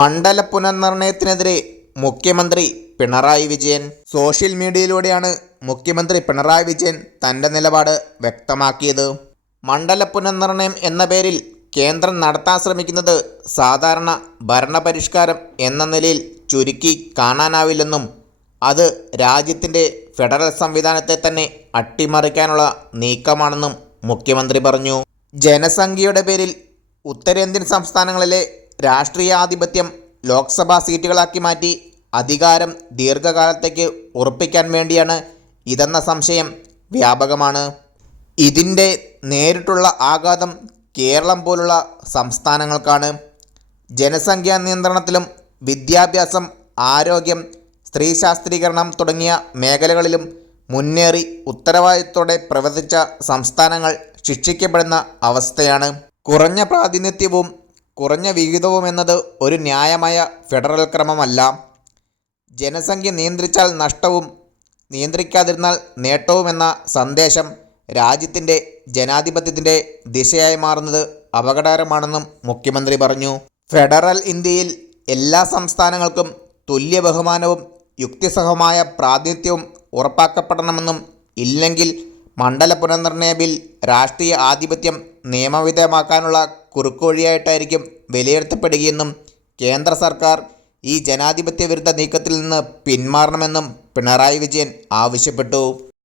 മണ്ഡല പുനർനിർണയത്തിനെതിരെ മുഖ്യമന്ത്രി പിണറായി വിജയൻ. സോഷ്യൽ മീഡിയയിലൂടെയാണ് മുഖ്യമന്ത്രി പിണറായി വിജയൻ തൻ്റെ നിലപാട് വ്യക്തമാക്കിയത്. മണ്ഡല പുനർനിർണയം എന്ന പേരിൽ കേന്ദ്രം നടത്താൻ ശ്രമിക്കുന്നത് സാധാരണ ഭരണപരിഷ്കാരം എന്ന നിലയിൽ ചുരുക്കി കാണാനാവില്ലെന്നും അത് രാജ്യത്തിൻ്റെ ഫെഡറൽ സംവിധാനത്തെ തന്നെ അട്ടിമറിക്കാനുള്ള നീക്കമാണെന്നും മുഖ്യമന്ത്രി പറഞ്ഞു. ജനസംഖ്യയുടെ പേരിൽ ഉത്തരേന്ത്യൻ സംസ്ഥാനങ്ങളിലെ രാഷ്ട്രീയാധിപത്യം ലോക്സഭാ സീറ്റുകളാക്കി മാറ്റി അധികാരം ദീർഘകാലത്തേക്ക് ഉറപ്പിക്കാൻ വേണ്ടിയാണ് ഇതെന്ന സംശയം വ്യാപകമാണ്. ഇതിൻ്റെ നേരിട്ടുള്ള ആഘാതം കേരളം പോലുള്ള സംസ്ഥാനങ്ങൾക്കാണ്. ജനസംഖ്യാ നിയന്ത്രണത്തിലും വിദ്യാഭ്യാസം, ആരോഗ്യം, സ്ത്രീ ശാക്തീകരണം തുടങ്ങിയ മേഖലകളിലും മുന്നേറി ഉത്തരവാദിത്തത്തോടെ പ്രവർത്തിച്ച സംസ്ഥാനങ്ങൾ ശിക്ഷിക്കപ്പെടുന്ന അവസ്ഥയാണ്. കുറഞ്ഞ പ്രാതിനിധ്യവും കുറഞ്ഞ വിഹിതവും എന്നത് ഒരു ന്യായമായ ഫെഡറൽ ക്രമമല്ല. ജനസംഖ്യ നിയന്ത്രിച്ചാൽ നഷ്ടവും നിയന്ത്രിക്കാതിരുന്നാൽ നേട്ടവുമെന്ന സന്ദേശം രാജ്യത്തിൻ്റെ ജനാധിപത്യത്തിൻ്റെ ദിശയായി മാറുന്നത് അപകടകരമാണെന്നും മുഖ്യമന്ത്രി പറഞ്ഞു. ഫെഡറൽ ഇന്ത്യയിൽ എല്ലാ സംസ്ഥാനങ്ങൾക്കും തുല്യ ബഹുമാനവും യുക്തിസഹമായ പ്രാതിനിധ്യവും ഉറപ്പാക്കപ്പെടണമെന്നും ഇല്ലെങ്കിൽ മണ്ഡല പുനർനിർണയ ബിൽ രാഷ്ട്രീയ ആധിപത്യം നിയമവിധേയമാക്കാനുള്ള കുറുക്കുവഴിയായിട്ടായിരിക്കും വിലയിരുത്തപ്പെടുകയെന്നും കേന്ദ്ര സർക്കാർ ഈ ജനാധിപത്യ വിരുദ്ധ നീക്കത്തിൽ നിന്ന് പിന്മാറണമെന്നും പിണറായി വിജയൻ ആവശ്യപ്പെട്ടു.